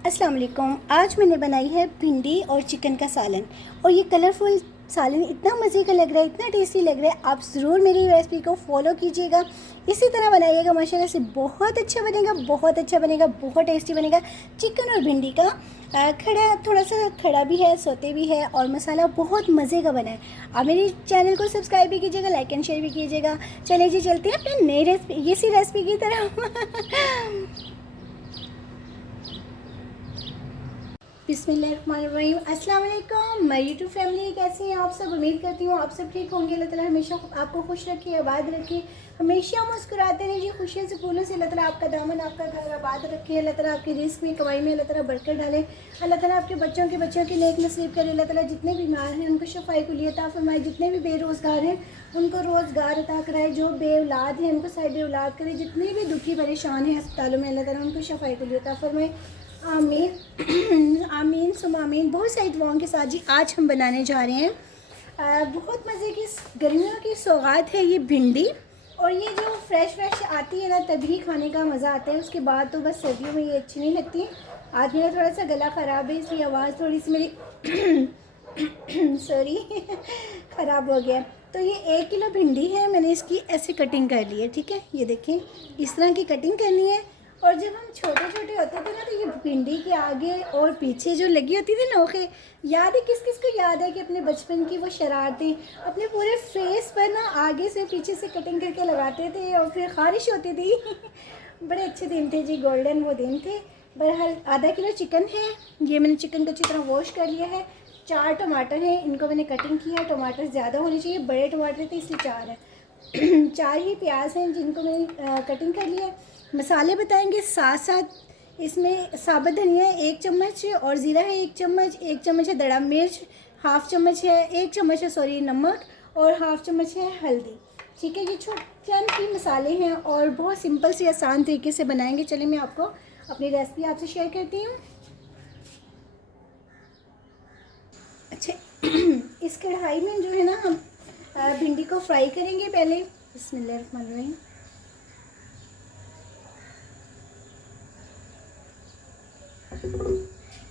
अस्सलाम वालेकुम। आज मैंने बनाई है भिंडी और चिकन का सालन। और ये कलरफुल सालन इतना मज़े का लग रहा है, इतना टेस्टी लग रहा है। आप ज़रूर मेरी रेसिपी को फॉलो कीजिएगा, इसी तरह बनाइएगा। माशाल्लाह से बहुत अच्छा बनेगा, बहुत अच्छा बनेगा, बहुत टेस्टी बनेगा। चिकन और भिंडी का खड़ा, थोड़ा सा खड़ा भी है, सोते भी है, और मसाला बहुत मज़े का बना है। आप मेरे चैनल को सब्सक्राइब भी कीजिएगा, लाइक एंड शेयर भी कीजिएगा। चलिए जी, चलते हैं अपने नई रेसिपी, इसी रेसिपी की तरह। बिस्मिल्लाहिर्रहमानिर्रहीम। अस्सलाम वालेकुम माय यूट्यूब फैमिली, कैसी हैं आप सब? उम्मीद करती हूँ आप सब ठीक होंगे। अल्लाह ताला हमेशा आपको खुश रखे, आबाद रखे, हमेशा मुस्कुराते रहिए, खुशियों से फूलों से। अल्लाह ताला आपका दामन, आपका घर आबाद रखे। अल्लाह ताला आपकी रिस्क में, कमाई में अल्लाह ताला बरकत डाले। अल्लाह ताला आपके बच्चों की नेक नसीब करे। अल्लाह ताला जितने बीमार हैं उनको शफाई कुलियत अता फरमाए, जितने भी बेरोज़गार हैं उनको रोज़गार अता कराए, जो बे औलाद हैं उनको साहिब औलाद करे, जितने भी दुखी परेशान हैं अस्पतालों में अल्लाह ताला उनको शफाई कुलियत अता फरमाए। आमीन आमीन सुम आमीन। बहुत सारी दुआओं के साथ जी आज हम बनाने जा रहे हैं बहुत मज़े की गर्मियों की सौगात है ये भिंडी। और ये जो फ्रेश आती है ना तभी खाने का मज़ा आता है, उसके बाद तो बस सर्दियों में ये अच्छी नहीं लगती। आज मेरा थोड़ा सा गला ख़राब है, इसलिए आवाज़ थोड़ी सी मेरी सॉरी ख़राब हो गया। तो ये 1 किलो भिंडी है, मैंने इसकी ऐसे कटिंग कर ली है। ठीक है, ये देखें, इस तरह की कटिंग करनी है। और जब हम छोटे छोटे होते थे ना, तो ये भिंडी के आगे और पीछे जो लगी होती थी नोखें, याद है? किस किस को याद है कि अपने बचपन की वो शरारतें अपने पूरे फेस पर ना आगे से पीछे से कटिंग करके लगाते थे, और फिर ख़ारिश होती थी बड़े अच्छे दिन थे जी, गोल्डन वो दिन थे। बहरहाल आधा किलो चिकन है, ये मैंने चिकन को अच्छी तरह वॉश कर लिया है। 4 टमाटर हैं, इनको मैंने कटिंग किया है। टमाटर ज़्यादा होने चाहिए, बड़े टमाटर थे इसलिए 4 है। 4 ही प्याज हैं जिनको मैंने कटिंग कर लिया है। मसाले बताएंगे साथ साथ। इसमें साबुत धनिया है 1 चम्मच, और ज़ीरा है 1 चम्मच, 1 चम्मच है दड़ा मिर्च, हाफ़ चम्मच है, 1 चम्मच है सॉरी नमक, और हाफ़ चम्मच है हल्दी। ठीक है, ये छोटे चंद ही मसाले हैं और बहुत सिंपल से आसान तरीके से बनाएंगे। चलिए मैं आपको अपनी रेसिपी आपसे शेयर करती हूँ। अच्छा इस कढ़ाई में जो है ना, हम भिंडी को फ्राई करेंगे पहले। बिस्मिल्लाहिर्रहमानिर्रहीम।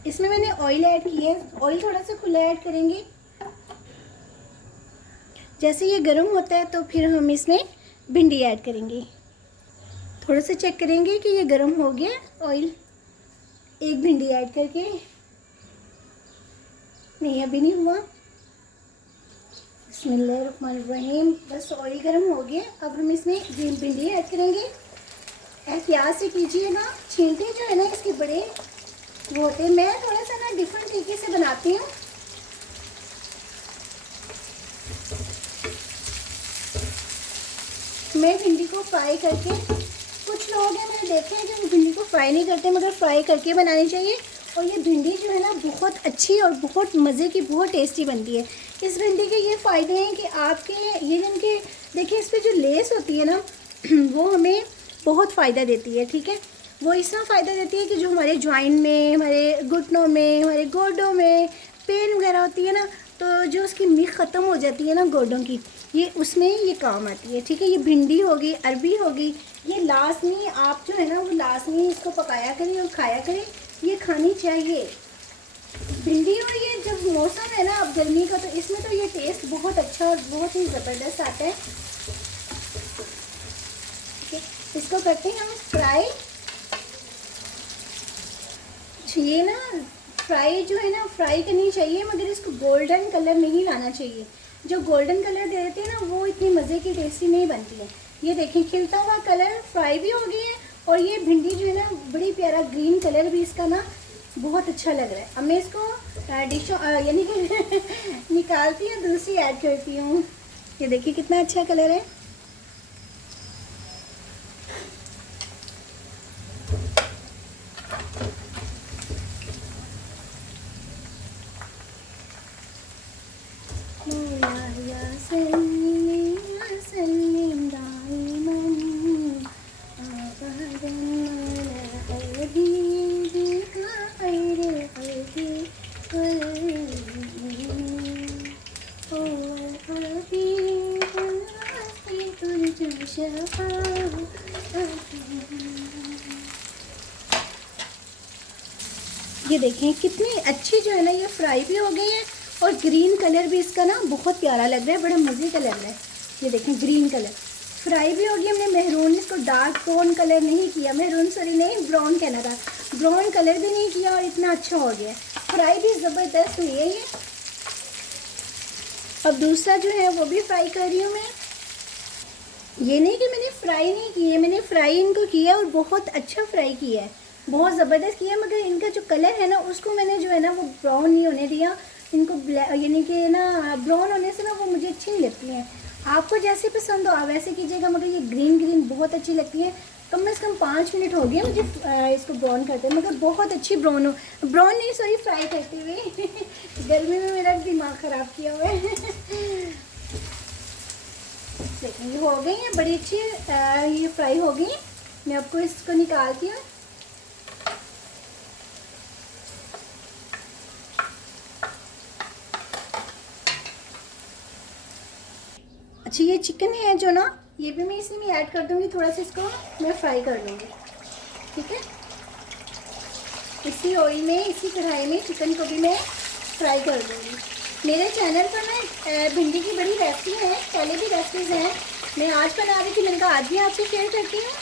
इसमें मैंने ऑयल ऐड किया है, ऑयल थोड़ा सा खुला ऐड करेंगे। जैसे ये गर्म होता है तो फिर हम इसमें भिंडी ऐड करेंगे। थोड़ा सा चेक करेंगे कि ये गर्म हो गया ऑयल। एक भिंडी ऐड करके, नहीं अभी नहीं हुआ। बिस्मिल्लाहिर्रहमानिर्रहीम। बस ऑयल गर्म हो गया, अब हम इसमें भिंडी ऐड करेंगे। एहतियात से कीजिएगा, छींटे जो है ना इसके बड़े वो होते हैं। मैं थोड़ा सा ना डिफरेंट तरीके से बनाती हूँ। मैं भिंडी को फ्राई करके, कुछ लोग हैं मैंने देखे हैं जो भिंडी को फ्राई नहीं करते, मगर फ्राई करके बनानी चाहिए। और ये भिंडी जो है ना बहुत अच्छी और बहुत मज़े की, बहुत टेस्टी बनती है। इस भिंडी के ये फ़ायदे हैं कि आपके ये जिनके देखिए इस पर जो लेस होती है ना वो हमें बहुत फ़ायदा देती है। ठीक है, वो इस तरह फ़ायदा देती है कि जो हमारे जॉइंट में, हमारे घुटनों में, हमारे गोडों में पेन वगैरह होती है ना, तो जो उसकी मीख ख़त्म हो जाती है ना गोडों की, ये उसमें ये काम आती है। ठीक है, ये भिंडी होगी, अरबी होगी, ये लाजमी आप जो है ना वो लाजमी इसको पकाया करें और खाया करें, ये खानी चाहिए भिंडी। और ये जब मौसम है ना अब गर्मी का, तो इसमें तो ये टेस्ट बहुत अच्छा और बहुत ही ज़बरदस्त आता है। ठीक है, इसको करते हैं हम फ्राई। ये ना फ्राई जो है ना फ्राई करनी चाहिए, मगर इसको गोल्डन कलर नहीं लाना चाहिए। जो गोल्डन कलर दे देते हैं ना वो इतनी मज़े की टेस्टी नहीं बनती है। ये देखें खिलता हुआ कलर, फ्राई भी हो गई है, और ये भिंडी जो है ना बड़ी प्यारा ग्रीन कलर भी इसका ना बहुत अच्छा लग रहा है। अब मैं इसको डिशों यानी कि निकालती हूँ, दूसरी ऐड करती हूँ। ये देखिए कितना अच्छा कलर है। ये देखें कितनी अच्छी जो है ना ये फ्राई भी हो गई है और ग्रीन कलर भी इसका ना बहुत प्यारा लग रहा है, बड़ा मज़े का लग रहा है। ये देखें ग्रीन कलर फ्राई भी हो गई। हमने मेहरून, इसको डार्क ब्राउन कलर नहीं किया, मेहरून सॉरी नहीं ब्राउन कहना था, ब्राउन कलर भी नहीं किया और इतना अच्छा हो गया। फ्राई भी ज़बरदस्त हुई है ये। अब दूसरा जो है वो भी फ्राई कर रही हूँ मैं। ये नहीं कि मैंने फ्राई नहीं की है, मैंने फ्राई इनको किया और बहुत अच्छा फ्राई किया है, बहुत ज़बरदस्त किया है। मगर इनका जो कलर है ना उसको मैंने जो है ना वो ब्राउन नहीं होने दिया। इनको यानी कि ना ब्राउन होने से ना वो मुझे अच्छी नहीं लगती हैं। आपको जैसे पसंद हो आप वैसे कीजिएगा, मगर ये ग्रीन ग्रीन बहुत अच्छी लगती है। कम से कम 5 मिनट हो गया मुझे इसको ब्राउन करते हैं, मगर बहुत अच्छी ब्राउन नहीं सॉरी फ्राई करते हुए। गर्मी में मेरा दिमाग ख़राब किया हुआ है। देखिए ये हो गई है बड़ी अच्छी, ये फ्राई हो गई। मैं आपको इसको निकालती हूँ। अच्छा ये चिकन है जो ना, ये भी मैं इसमें ऐड कर दूँगी, थोड़ा सा इसको मैं फ्राई कर लूँगी, ठीक है। इसी ऑयल में, इसी कढ़ाई में चिकन को भी मैं फ्राई कर दूँगी। मेरे चैनल पर मैं भिंडी की बड़ी रेसिपी है, पहले भी रेसिपीज़ हैं, मैं आज बना रही थी, मैंने कहा आज भी आपसे शेयर करती हूँ।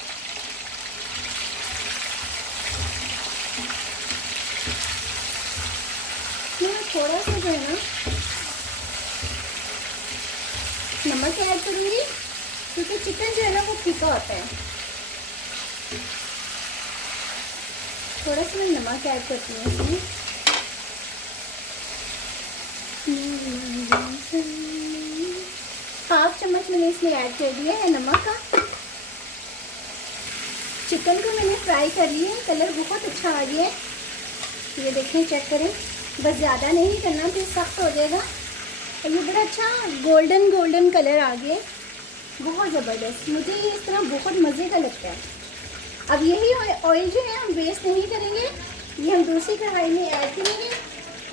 मैं थोड़ा सा जो है ना नमक ऐड करूँगी, क्योंकि चिकन जो है ना वो फीका होता है। थोड़ा सा मैं नमक ऐड करती हूँ इसमें। हाफ चम्मच मैंने इसमें ऐड कर दिया है नमक का। चिकन को मैंने फ्राई कर लिया है, कलर बहुत अच्छा आ गया है। ये देखें, चेक करें, बस ज़्यादा नहीं करना फिर सख्त हो जाएगा। और ये बड़ा अच्छा गोल्डन गोल्डन कलर आ गया, बहुत ज़बरदस्त। मुझे ये इस तरह बहुत मज़े का लगता है। अब यही ऑयल जो है हम वेस्ट नहीं करेंगे, ये हम दूसरी कढ़ाई में ऐड करेंगे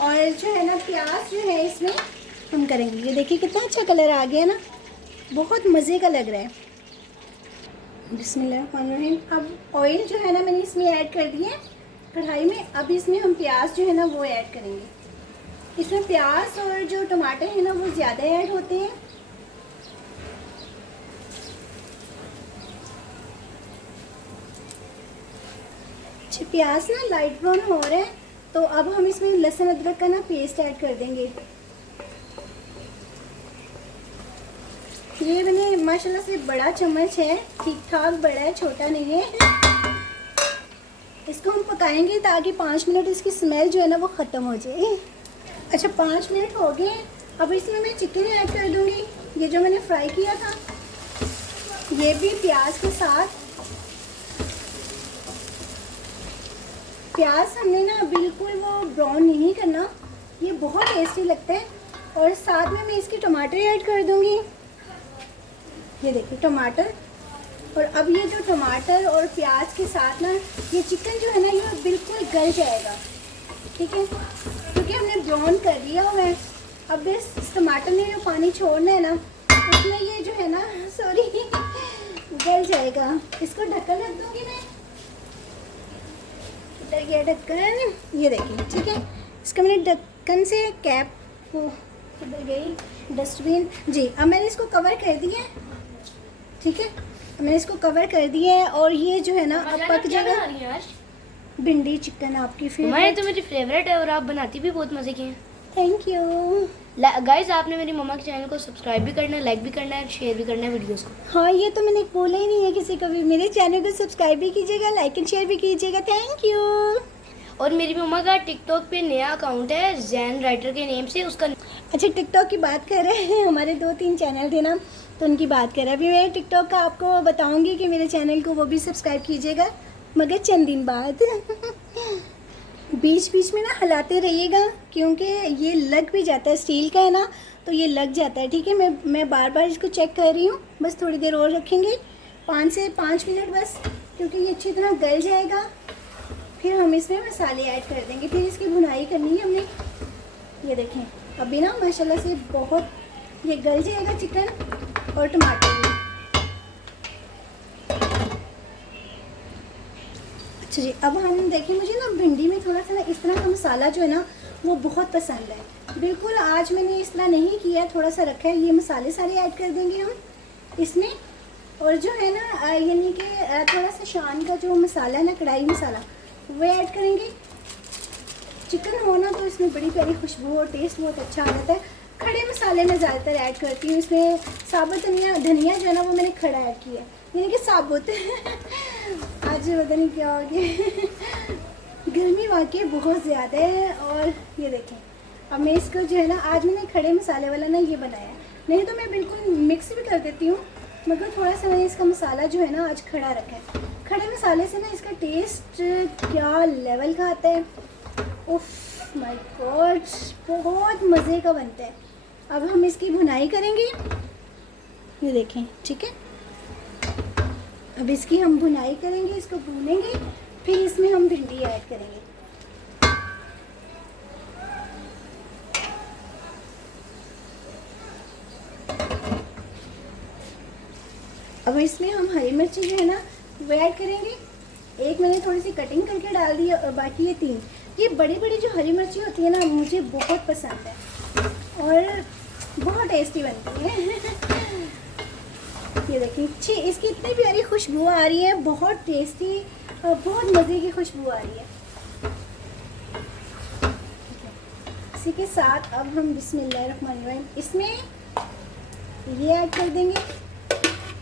और जो है ना प्याज जो है इसमें हम करेंगे। ये देखिए कितना अच्छा कलर आ गया ना, बहुत मज़े का लग रहा है। बिस्मिल्लाहिर्रहमानिर्रहीम। अब ऑयल जो है ना मैंने इसमें ऐड कर दिया है कढ़ाई में। अब इसमें हम प्याज जो है ना वो ऐड करेंगे। इसमें प्याज और जो टमाटर है ना वो ज़्यादा ऐड होते हैं। अच्छा प्याज ना लाइट ब्राउन हो रहा है, तो अब हम इसमें लहसुन अदरक का ना पेस्ट ऐड कर देंगे। ये मैंने माशाल्लाह से बड़ा चम्मच है, ठीक ठाक बड़ा है, छोटा नहीं है। इसको हम पकाएंगे ताकि 5 मिनट इसकी स्मेल जो है ना वो ख़त्म हो जाए। अच्छा 5 मिनट हो गए। अब इसमें मैं चिकन ऐड कर दूँगी, ये जो मैंने फ्राई किया था, ये भी प्याज के साथ। प्याज हमने ना बिल्कुल वो ब्राउन नहीं करना, ये बहुत टेस्टी लगता है। और साथ में मैं इसकी टमाटर ऐड कर दूँगी। ये देखिए टमाटर। और अब ये जो टमाटर और प्याज के साथ ना ये चिकन जो है ना ये बिल्कुल गल जाएगा, ठीक है, क्योंकि हमने ब्राउन कर लिया हुआ है। अब इस टमाटर ने जो पानी छोड़ना है ना उसमें ये जो है ना सॉरी गल जाएगा। इसको ढक्कन रख दूँगी मैं, इधर ये ढक्कन, ये देखिए, ठीक है। इसका मैंने ढक्कन से कैप को इधर गई डस्टबिन जी। अब मैंने इसको कवर कर दिया है, ठीक है, मैंने इसको कवर कर दिया है। और ये जो है ना अब पक जाएगा। भिंडी चिकन आपकी फेवरेट? तो मेरी फेवरेट है और आप बनाती भी बहुत मज़े की हैं। थैंक यू गाइस, आपने मेरी मम्मा के चैनल को सब्सक्राइब भी करना है, लाइक भी करना है, शेयर भी करना है वीडियोस को। हाँ ये तो मैंने बोला ही नहीं है किसी को भी। मेरे चैनल को सब्सक्राइब भी कीजिएगा, लाइक एंड शेयर भी कीजिएगा। Thank you. और मेरी मम्मा का टिकटॉक पे नया अकाउंट है जैन राइटर के नेम से, उसका। अच्छा टिकटॉक की बात कर रहे हैं, हमारे 2-3 चैनल थे ना तो उनकी बात कर रहे हैं। अभी मैं टिकटॉक का आपको बताऊंगी कि मेरे चैनल को वो भी सब्सक्राइब कीजिएगा, मगर चंद दिन बाद। बीच बीच में ना हिलाते रहिएगा, क्योंकि ये लग भी जाता है, स्टील का है ना तो ये लग जाता है, ठीक है। मैं बार बार इसको चेक कर रही हूँ। बस थोड़ी देर और रखेंगे, 5 से 5 मिनट बस, क्योंकि ये अच्छी तरह गल जाएगा। फिर हम इसमें मसाले ऐड कर देंगे, फिर इसकी भुनाई करनी है हमने। ये देखें अभी ना माशाल्लाह से बहुत ये गल जाएगा चिकन और टमाटर भी। अच्छा जी, अब हम देखें, मुझे ना भिंडी में थोड़ा सा ना इस तरह का मसाला जो है ना वो बहुत पसंद है। बिल्कुल आज मैंने इस तरह नहीं किया, थोड़ा सा रखा है। ये मसाले सारे ऐड कर देंगे हम इसमें। और जो है ना यानी कि थोड़ा सा शान का जो मसाला है ना, कढ़ाई मसाला, वो ऐड करेंगे। चिकन हो ना तो इसमें बड़ी प्यारी खुशबू और टेस्ट बहुत अच्छा आ जाता है। खड़े मसाले मैं ज़्यादातर ऐड करती हूँ इसमें। साबुत धनिया जो है ना वो मैंने खड़ा ऐड किया है, यानी कि साबुत आज पता नहीं क्या हो गया गर्मी वाकई बहुत ज़्यादा है। और ये देखें, अब मैं इसको जो है ना, आज मैंने खड़े मसाले वाला ना ये बनाया, नहीं तो मैं बिल्कुल मिक्स भी कर देती हूँ, मगर थोड़ा सा मैंने इसका मसाला जो है ना आज खड़ा रखा है। खड़े मसाले से ना इसका टेस्ट क्या लेवल का आता है, उफ माय गॉड, बहुत मज़े का बनता है। अब हम इसकी भुनाई करेंगे, ये देखें, ठीक है। अब इसकी हम भुनाई करेंगे, इसको भूनेंगे, फिर इसमें हम भिंडी ऐड करेंगे। अब इसमें हम हरी मिर्ची जो है ना वो ऐड करेंगे। एक मैंने थोड़ी सी कटिंग करके डाल दी और बाकी ये 3। ये बड़ी बड़ी जो हरी मिर्ची होती है ना मुझे बहुत पसंद है और बहुत टेस्टी बनती है ये देखिए, अच्छी इसकी इतनी प्यारी खुशबू आ रही है, बहुत टेस्टी और बहुत मज़े की खुशबू आ रही है। इसी के साथ अब हम बिस्मिल्लाहिर्रहमानिर्रहीम इसमें ये ऐड कर देंगे।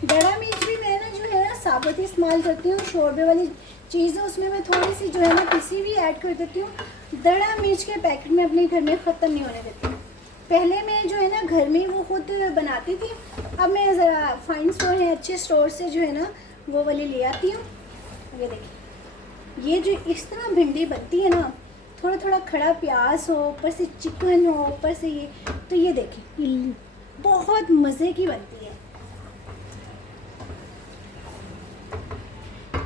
बड़ा मिर्च भी मैं ना जो है ना साबुत ही इस्तेमाल करती हूँ। शोरबे वाली चीज़ है उसमें मैं थोड़ी सी जो है ना पिसी भी ऐड कर देती हूँ। दड़ा मिर्च के पैकेट में अपने घर में ख़त्म नहीं होने देती हूँ। पहले मैं जो है ना घर में वो खुद बनाती थी, अब मैं ज़रा फाइन स्टोर है अच्छे स्टोर से जो है ना वो वाली ले आती हूँ। ये देखिए, ये जो इस तरह भिंडी बनती है ना, थोड़ा थोड़ा खड़ा प्याज हो, ऊपर से चिकन हो, ऊपर से ये, तो ये देखिए बहुत मज़े की बनती है।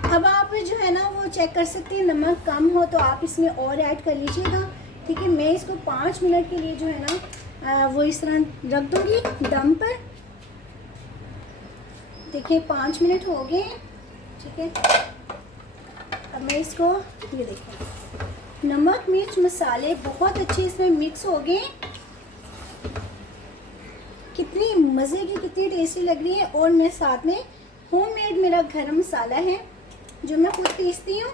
अब आप जो है ना वो चेक कर सकते हैं, नमक कम हो तो आप इसमें और ऐड कर लीजिएगा, ठीक है। मैं इसको 5 मिनट के लिए जो है ना वो इस तरह रख दूँगी दम पर। देखिए 5 मिनट हो गए, ठीक है। अब मैं इसको, ये देखिए नमक मिर्च मसाले बहुत अच्छे इसमें मिक्स हो गए। कितनी मज़े की, कितनी टेस्टी लग रही है। और मैं साथ में होममेड मेरा गरम मसाला है जो मैं खुद पीसती हूँ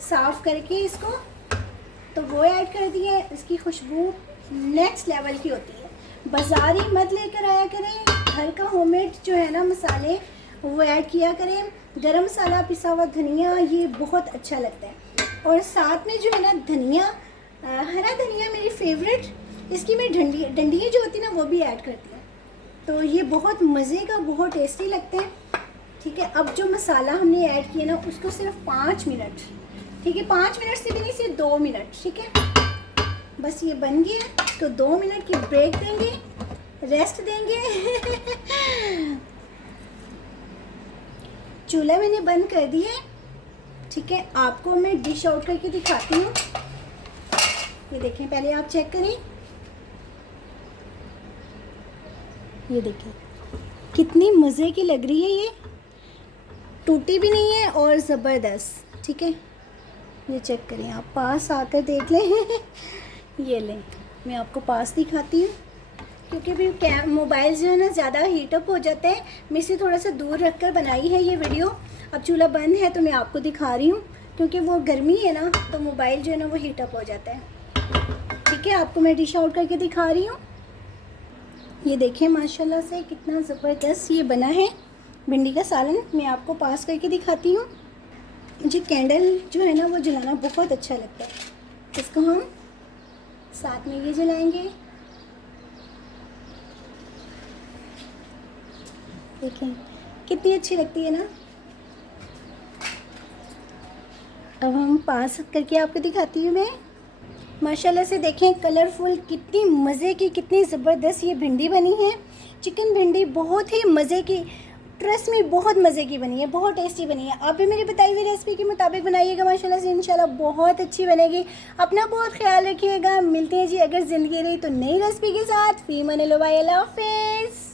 साफ़ करके इसको, तो वो ऐड कर दिया है। इसकी खुशबू नेक्स्ट लेवल की होती है। बाज़ारी मत लेकर आया करें, घर का होममेड जो है ना मसाले वो ऐड किया करें। गरम मसाला, पिसा हुआ धनिया, ये बहुत अच्छा लगता है। और साथ में जो है ना धनिया, हरा धनिया मेरी फेवरेट, इसकी मैं डंडियाँ जो होती है ना वो भी ऐड करती हूँ, तो ये बहुत मज़े का, बहुत टेस्टी लगता है, ठीक है। अब जो मसाला हमने ऐड किया ना उसको सिर्फ 5 मिनट, ठीक है, 5 मिनट से भी नहीं, सिर्फ 2 मिनट, ठीक है। बस ये बन गया, तो 2 मिनट की ब्रेक देंगे, रेस्ट देंगे चूल्हा मैंने बंद कर दिया है, ठीक है। आपको मैं डिश आउट करके दिखाती हूँ। ये देखें, पहले आप चेक करें, ये देखें कितनी मज़े की लग रही है। ये टूटी भी नहीं है और ज़बरदस्त, ठीक है। ये चेक करें, आप पास आकर देख लें ये लें, मैं आपको पास दिखाती हूँ क्योंकि फिर मोबाइल जो है ना ज़्यादा हीटअप हो जाता है। मैं इसे थोड़ा सा दूर रख कर बनाई है ये वीडियो। अब चूल्हा बंद है तो मैं आपको दिखा रही हूँ, क्योंकि वो गर्मी है ना तो मोबाइल जो है ना वो हीटअप हो जाता है, ठीक है। आपको मैं डिश आउट करके दिखा रही हूँ। ये देखें माशाल्लाह से कितना ज़बरदस्त ये बना है भिंडी का सालन। मैं आपको पास करके दिखाती हूँ। मुझे कैंडल जो है ना वो जलाना बहुत अच्छा लगता है, इसको हम साथ में ये जलाएंगे। देखें कितनी अच्छी लगती है ना। अब हम पास करके आपको दिखाती हूँ मैं। माशाल्लाह से देखें कलरफुल, कितनी मज़े की, कितनी ज़बरदस्त ये भिंडी बनी है। चिकन भिंडी बहुत ही मज़े की, ट्रस्ट में बहुत मज़े की बनी है, बहुत टेस्टी बनी है। आप भी मेरी बताई हुई रेसिपी के मुताबिक बनाइएगा, माशाल्लाह से इंशाल्लाह बहुत अच्छी बनेगी। अपना बहुत ख्याल रखिएगा। मिलते हैं जी अगर ज़िंदगी रही तो नई रेसिपी के साथ। फी मन लो, बाय, अल्लाह हाफ़िज़।